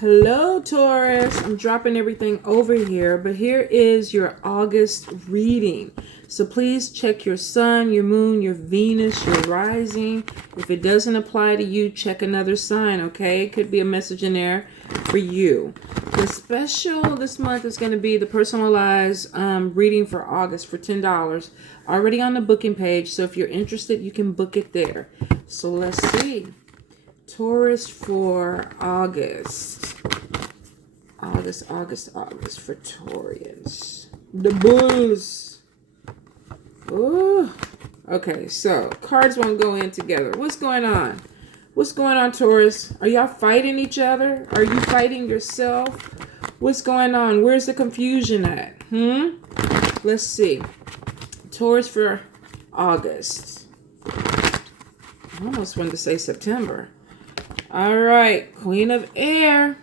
Hello, Taurus. I'm dropping everything over here, but here is your August reading. So please check your sun, your moon, your Venus, your rising. If it doesn't apply to you, check another sign, okay? It could be a message in there for you. The special this month is going to be the personalized reading for August for $10. Already on the booking page, so if you're interested, you can book it there. So let's see. Taurus for August. August for Taurians. The Bulls. Oh, okay, so cards won't go in together. What's going on? What's going on, Taurus? Are y'all fighting each other? Are you fighting yourself? What's going on? Where's the confusion at? Let's see. Taurus for August. I almost wanted to say September. All right, Queen of Air.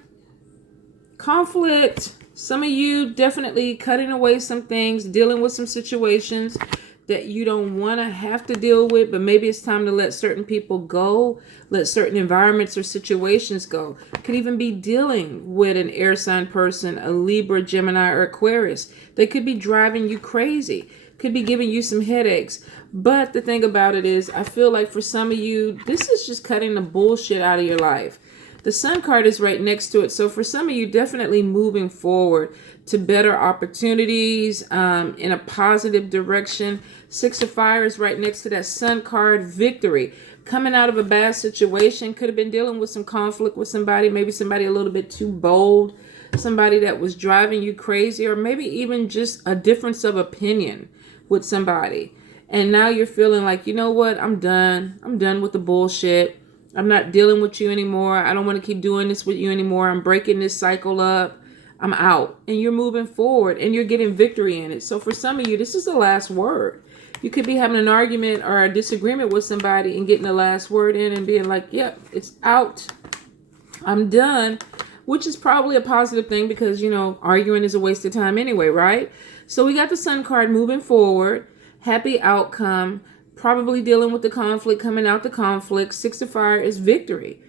Conflict. Some of you definitely cutting away some things, dealing with some situations that you don't want to have to deal with, but maybe it's time to let certain people go, let certain environments or situations go. Could even be dealing with an air sign person, a Libra, Gemini, or Aquarius. They could be driving you crazy, could be giving you some headaches. But the thing about it is, I feel like for some of you, this is just cutting the bullshit out of your life. The Sun card is right next to it. So for some of you, definitely moving forward to better opportunities in a positive direction. Six of Fire is right next to that Sun card. Victory. Coming out of a bad situation. Could have been dealing with some conflict with somebody. Maybe somebody a little bit too bold. Somebody that was driving you crazy. Or maybe even just a difference of opinion with somebody. And now you're feeling like, you know what? I'm done. I'm done with the bullshit. I'm not dealing with you anymore. I don't want to keep doing this with you anymore. I'm breaking this cycle up. I'm out. And you're moving forward and you're getting victory in it. So for some of you, this is the last word. You could be having an argument or a disagreement with somebody and getting the last word in and being like, yep, it's out. I'm done. Which is probably a positive thing because, you know, arguing is a waste of time anyway, right? So we got the Sun card moving forward. Happy outcome. Probably dealing with the conflict, coming out the conflict. Six of Fire is victory.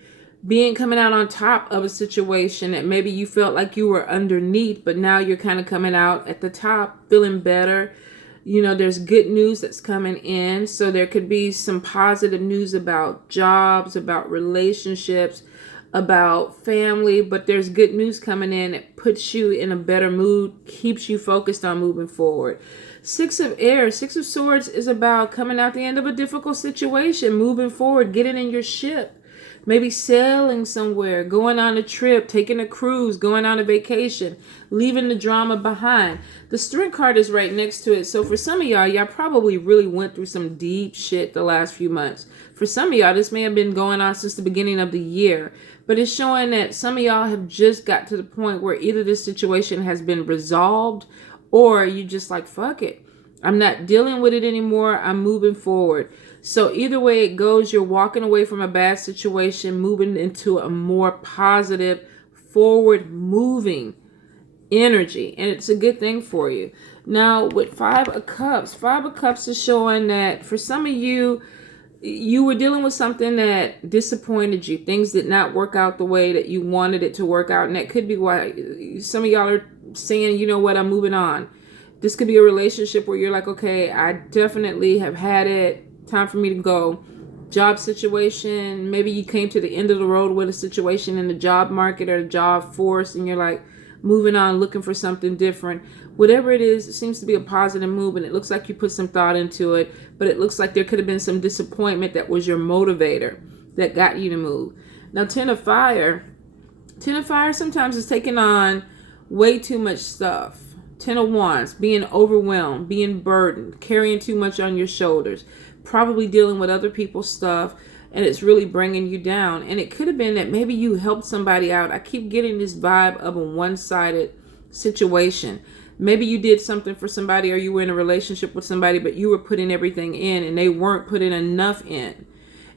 Coming out on top of a situation that maybe you felt like you were underneath, but now you're kind of coming out at the top, feeling better. You know, there's good news that's coming in. So there could be some positive news about jobs, about relationships, about family, but there's good news coming in that puts you in a better mood, keeps you focused on moving forward. Six of Air, Six of Swords is about coming out the end of a difficult situation, moving forward, getting in your ship, maybe sailing somewhere, going on a trip, taking a cruise, going on a vacation, leaving the drama behind. The Strength card is right next to it. So for some of y'all probably really went through some deep shit the last few months. For some of y'all, this may have been going on since the beginning of the year. But it's showing that some of y'all have just got to the point where either this situation has been resolved or you just like, fuck it. I'm not dealing with it anymore. I'm moving forward. So either way it goes, you're walking away from a bad situation, moving into a more positive, forward moving energy. And it's a good thing for you. Now with Five of Cups is showing that for some of you, you were dealing with something that disappointed you. Things did not work out the way that you wanted it to work out. And that could be why some of y'all are saying, you know what, I'm moving on. This could be a relationship where you're like, okay, I definitely have had it. Time for me to go. Job situation. Maybe you came to the end of the road with a situation in the job market or the job force. And you're like moving on, looking for something different. Whatever it is, it seems to be a positive move. And it looks like you put some thought into it. But it looks like there could have been some disappointment that was your motivator that got you to move. Now, Ten of Fire sometimes is taking on way too much stuff. Ten of Wands, being overwhelmed, being burdened, carrying too much on your shoulders, probably dealing with other people's stuff, and it's really bringing you down. And it could have been that maybe you helped somebody out. I keep getting this vibe of a one-sided situation. Maybe you did something for somebody or you were in a relationship with somebody, but you were putting everything in and they weren't putting enough in.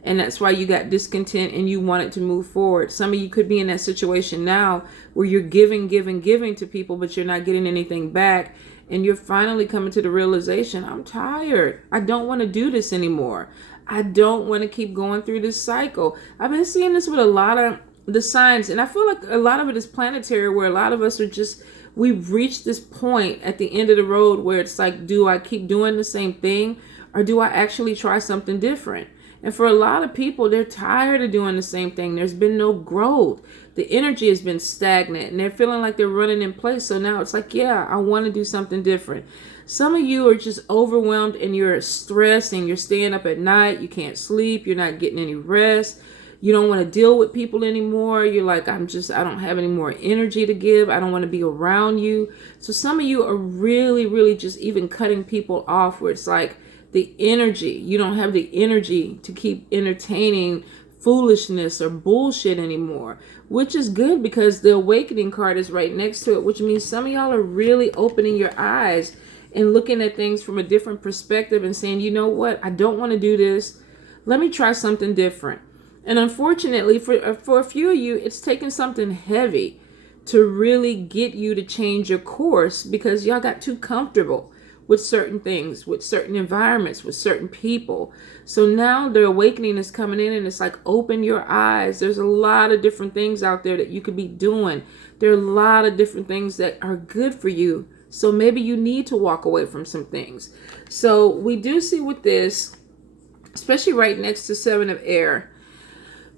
And that's why you got discontent and you wanted to move forward. Some of you could be in that situation now where you're giving to people, but you're not getting anything back. And you're finally coming to the realization, I'm tired. I don't want to do this anymore. I don't want to keep going through this cycle. I've been seeing this with a lot of the signs, and I feel like a lot of it is planetary, where a lot of us are just, we've reached this point at the end of the road where it's like, do I keep doing the same thing, or do I actually try something different? And for a lot of people, they're tired of doing the same thing. There's been no growth. The energy has been stagnant, and they're feeling like they're running in place. So now it's like, yeah, I want to do something different. Some of you are just overwhelmed, and you're stressed, and you're staying up at night. You can't sleep. You're not getting any rest. You don't want to deal with people anymore. You're like, I don't have any more energy to give. I don't want to be around you. So some of you are really, really just even cutting people off, where it's like the energy, you don't have the energy to keep entertaining foolishness or bullshit anymore, which is good because the awakening card is right next to it, which means some of y'all are really opening your eyes and looking at things from a different perspective and saying, you know what, I don't want to do this. Let me try something different. And unfortunately, for a few of you, it's taken something heavy to really get you to change your course, because y'all got too comfortable with certain things, with certain environments, with certain people. So now the awakening is coming in, and it's like, open your eyes. There's a lot of different things out there that you could be doing. There are a lot of different things that are good for you. So maybe you need to walk away from some things. So we do see with this, especially right next to Seven of Air,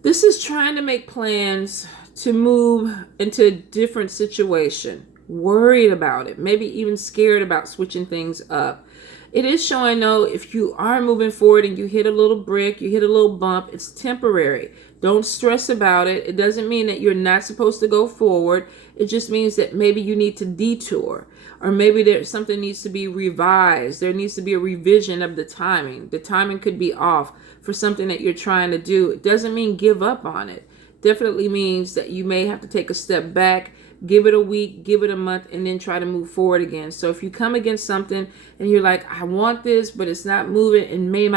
this is trying to make plans to move into a different situation. Worried about it, maybe even scared about switching things up. It is showing, though, if you are moving forward and you hit a little brick, you hit a little bump, it's temporary. Don't stress about it. It doesn't mean that you're not supposed to go forward. It just means that maybe you need to detour, or maybe there's something needs to be revised. There needs to be a revision of the timing. The timing could be off for something that you're trying to do. It doesn't mean give up on it. Definitely means that you may have to take a step back, give it a week, give it a month, and then try to move forward again. So if you come against something and you're like, I want this, but it's not moving, it may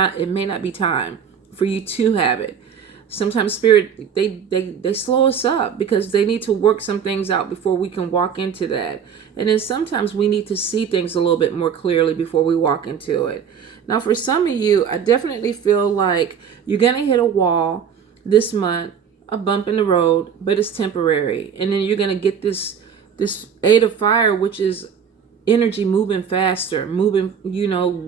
not be time for you to have it. Sometimes Spirit, they slow us up because they need to work some things out before we can walk into that. And then sometimes we need to see things a little bit more clearly before we walk into it. Now, for some of you, I definitely feel like you're going to hit a wall this month, a bump in the road, but it's temporary. And then you're going to get this Eight of Fire, which is energy moving faster, moving,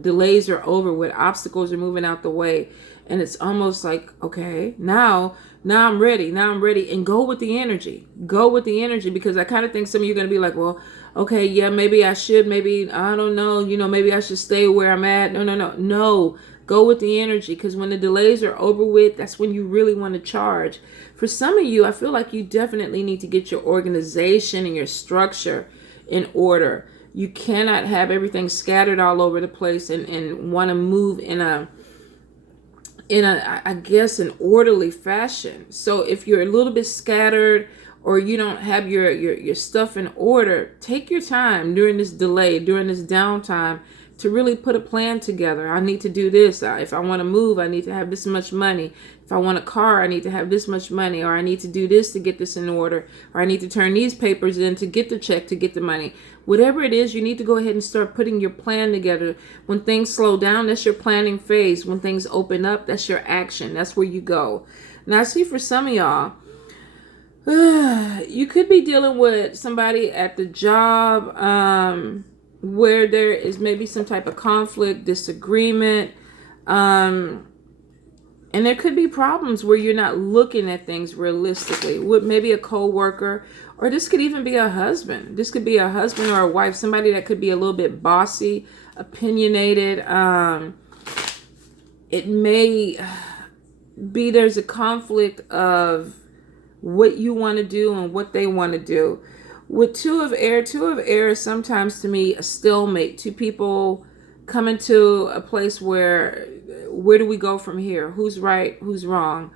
delays are over with, obstacles are moving out the way. And it's almost like, okay, now I'm ready. And go with the energy. Go with the energy, because I kind of think some of you are going to be like, well, okay, yeah, maybe I should, maybe, I don't know, maybe I should stay where I'm at. No. Go with the energy, because when the delays are over with, that's when you really want to charge. For some of you, I feel like you definitely need to get your organization and your structure in order. You cannot have everything scattered all over the place and want to move in a I guess an orderly fashion. So if you're a little bit scattered, or you don't have your stuff in order, take your time during this delay, during this downtime, to really put a plan together. I need to do this. If I want to move, I need to have this much money. If I want a car, I need to have this much money, or I need to do this to get this in order, or I need to turn these papers in to get the check, to get the money. Whatever it is, you need to go ahead and start putting your plan together. When things slow down, that's your planning phase. When things open up, that's your action. That's where you go. Now, I see for some of y'all, you could be dealing with somebody at the job, where there is maybe some type of conflict, disagreement, and there could be problems where you're not looking at things realistically, with maybe a co-worker, or this could even be a husband. This could be a husband or a wife, somebody that could be a little bit bossy, opinionated. It may be there's a conflict of what you want to do and what they want to do. With Two of Air is sometimes, to me, a stalemate. Two people coming to a place where do we go from here? Who's right? Who's wrong?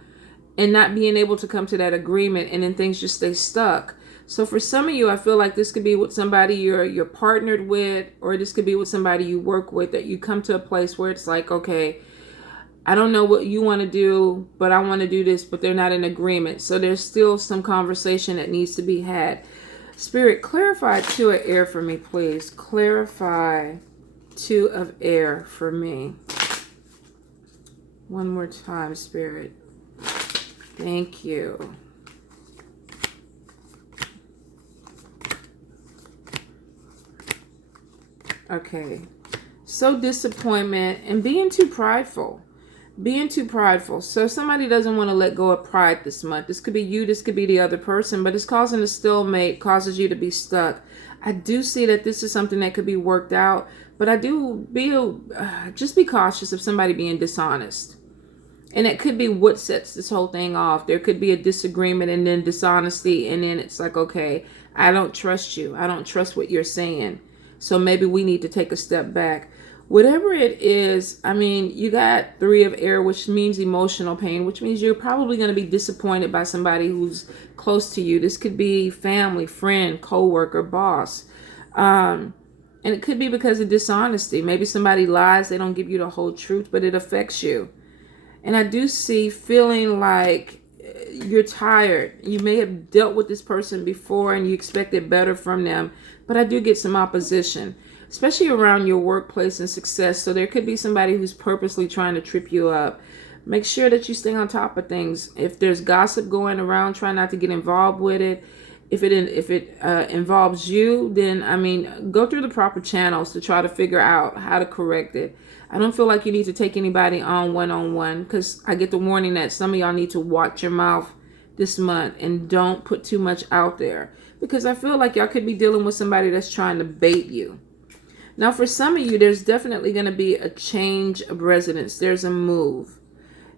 And not being able to come to that agreement, and then things just stay stuck. So for some of you, I feel like this could be with somebody you're partnered with, or this could be with somebody you work with, that you come to a place where it's like, okay, I don't know what you want to do, but I want to do this, but they're not in agreement. So there's still some conversation that needs to be had. Spirit, clarify Two of Air for me, please. Clarify Two of Air for me. One more time, Spirit. Thank you. Okay. So disappointment and being too prideful. Being too prideful. So somebody doesn't want to let go of pride this month. This could be you, this could be the other person, but it's causing a stalemate, causes you to be stuck. I do see that this is something that could be worked out, but I do just be cautious of somebody being dishonest. And it could be what sets this whole thing off. There could be a disagreement and then dishonesty, and then it's like, okay, I don't trust you. I don't trust what you're saying. So maybe we need to take a step back. Whatever it is, I mean, you got 3 of air, which means emotional pain, which means you're probably going to be disappointed by somebody who's close to you. This could be family, friend, coworker, boss. And it could be because of dishonesty. Maybe somebody lies, they don't give you the whole truth, but it affects you. And I do see feeling like you're tired. You may have dealt with this person before and you expected better from them, but I do get some opposition, especially around your workplace and success. So there could be somebody who's purposely trying to trip you up. Make sure that you stay on top of things. If there's gossip going around, try not to get involved with it. If it involves you, then, I mean, go through the proper channels to try to figure out how to correct it. I don't feel like you need to take anybody on one-on-one, because I get the warning that some of y'all need to watch your mouth this month and don't put too much out there, because I feel like y'all could be dealing with somebody that's trying to bait you. Now, for some of you, there's definitely going to be a change of residence. There's a move.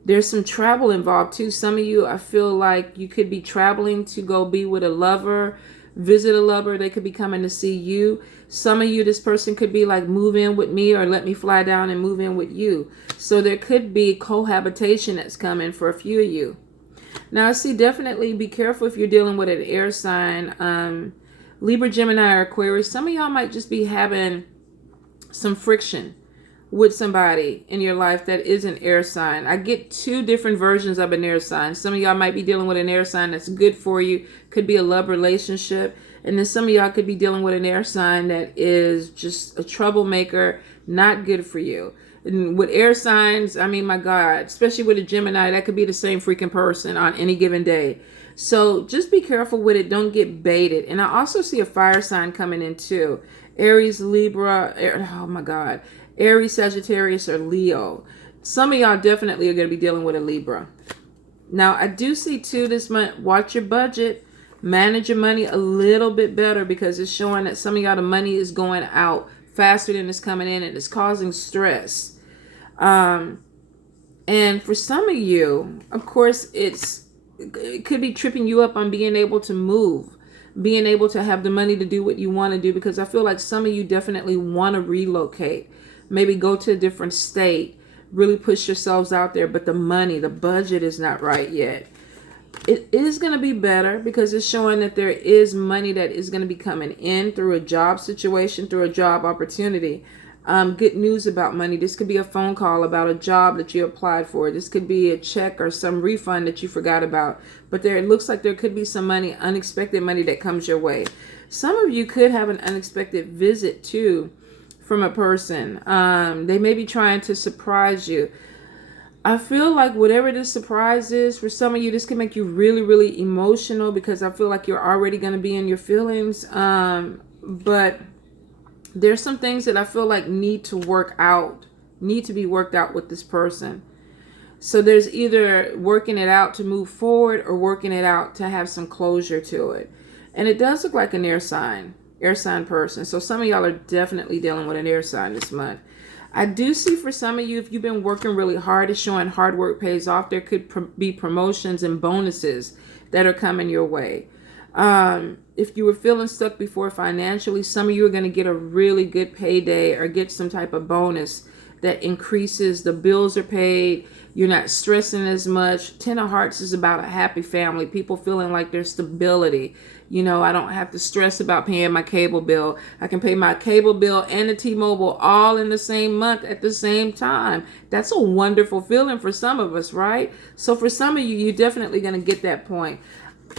There's some travel involved too. Some of you, I feel like you could be traveling to go be with a lover, visit a lover. They could be coming to see you. Some of you, this person could be like, move in with me, or let me fly down and move in with you. So there could be cohabitation that's coming for a few of you. Now, I see, definitely be careful if you're dealing with an air sign, Libra, Gemini, or Aquarius. Some of y'all might just be having some friction with somebody in your life that is an air sign. I get 2 different versions of an air sign. Some of y'all might be dealing with an air sign that's good for you. Could be a love relationship. And then some of y'all could be dealing with an air sign that is just a troublemaker, not good for you. And with air signs, I mean, my God, especially with a Gemini, that could be the same freaking person on any given day. So just be careful with it. Don't get baited. And I also see a fire sign coming in too. Aries, Libra, oh my God, Aries, Sagittarius, or Leo. Some of y'all definitely are going to be dealing with a Libra. Now, I do see too this month, watch your budget, manage your money a little bit better, because it's showing that some of y'all, the money is going out faster than it's coming in, and it's causing stress. And for some of you, of course, it could be tripping you up on being able to move, being able to have the money to do what you want to do, because I feel like some of you definitely want to relocate. Maybe go to a different state, really push yourselves out there, but the money, the budget is not right yet. It is going to be better, because it's showing that there is money that is going to be coming in through a job situation, through a job opportunity. Good news about money. This could be a phone call about a job that you applied for. This could be a check or some refund that you forgot about. But it looks like there could be some money, unexpected money that comes your way. Some of you could have an unexpected visit too from a person. They may be trying to surprise you. I feel like whatever this surprise is, for some of you, this can make you really, really emotional, because I feel like you're already going to be in your feelings. But there's some things that I feel like need to be worked out with this person. So there's either working it out to move forward, or working it out to have some closure to it. And it does look like an air sign person. So some of y'all are definitely dealing with an air sign this month. I do see for some of you, if you've been working really hard, it's showing hard work pays off. There could be promotions and bonuses that are coming your way. If you were feeling stuck before financially, some of you are going to get a really good payday, or get some type of bonus that increases. The bills are paid. You're not stressing as much. 10 of Hearts is about a happy family. People feeling like there's stability. You know, I don't have to stress about paying my cable bill. I can pay my cable bill and the T-Mobile all in the same month at the same time. That's a wonderful feeling for some of us, right? So for some of you, you're definitely going to get that point.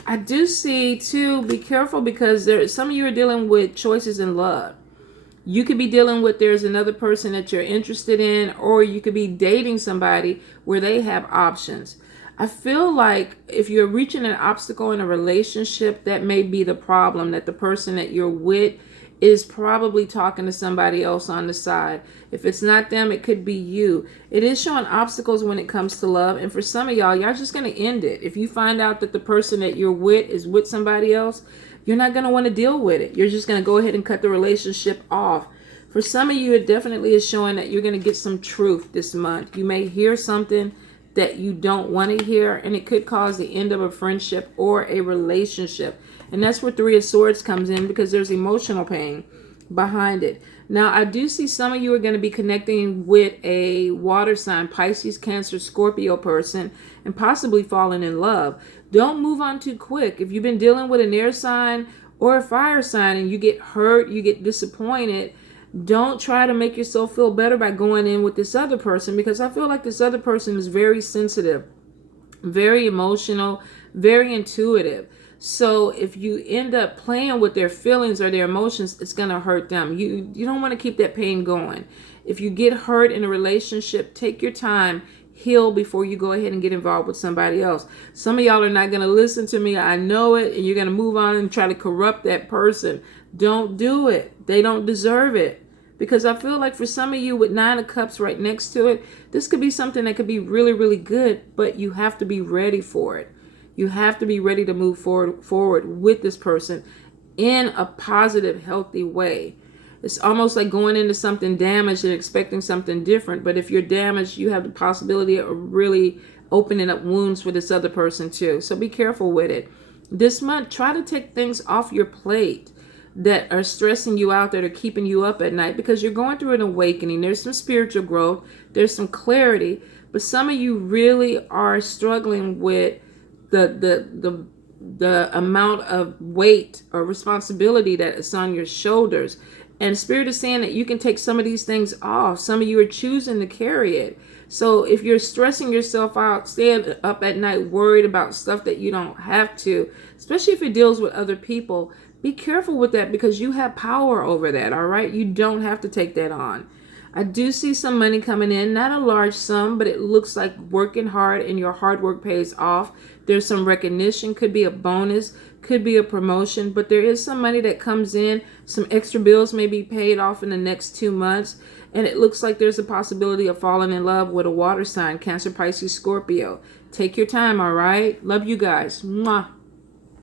I do see too, be careful, because some of you are dealing with choices in love. You could be dealing with, there's another person that you're interested in, or you could be dating somebody where they have options. I feel like if you're reaching an obstacle in a relationship, that may be the problem, that the person that you're with is probably talking to somebody else on the side. If it's not them, it could be you. It is showing obstacles when it comes to love. And for some of y'all just going to end it. If you find out that the person that you're with is with somebody else, you're not going to want to deal with it. You're just going to go ahead and cut the relationship off. For some of you, it definitely is showing that you're going to get some truth this month. You may hear something that you don't want to hear, and it could cause the end of a friendship or a relationship. And that's where Three of Swords comes in, because there's emotional pain behind it. Now, I do see some of you are going to be connecting with a water sign, Pisces, Cancer, Scorpio person, and possibly falling in love. Don't move on too quick. If you've been dealing with an air sign or a fire sign and you get hurt, you get disappointed, don't try to make yourself feel better by going in with this other person, because I feel like this other person is very sensitive, very emotional, very intuitive. So if you end up playing with their feelings or their emotions, it's going to hurt them. You don't want to keep that pain going. If you get hurt in a relationship, take your time, heal before you go ahead and get involved with somebody else. Some of y'all are not going to listen to me. I know it. And you're going to move on and try to corrupt that person. Don't do it. They don't deserve it. Because I feel like for some of you with Nine of Cups right next to it, this could be something that could be really, really good, but you have to be ready for it. You have to be ready to move forward with this person in a positive, healthy way. It's almost like going into something damaged and expecting something different. But if you're damaged, you have the possibility of really opening up wounds for this other person too. So be careful with it. This month, try to take things off your plate that are stressing you out, that are keeping you up at night, because you're going through an awakening. There's some spiritual growth. There's some clarity. But some of you really are struggling with the amount of weight or responsibility that is on your shoulders. And Spirit is saying that you can take some of these things off. Some of you are choosing to carry it. So if you're stressing yourself out, staying up at night worried about stuff that you don't have to, especially if it deals with other people, be careful with that, because you have power over that, all right? You don't have to take that on. I do see some money coming in, not a large sum, but it looks like working hard and your hard work pays off. There's some recognition, could be a bonus, could be a promotion, but there is some money that comes in. Some extra bills may be paid off in the next 2 months. And it looks like there's a possibility of falling in love with a water sign, Cancer, Pisces, Scorpio. Take your time, all right? Love you guys. Mwah.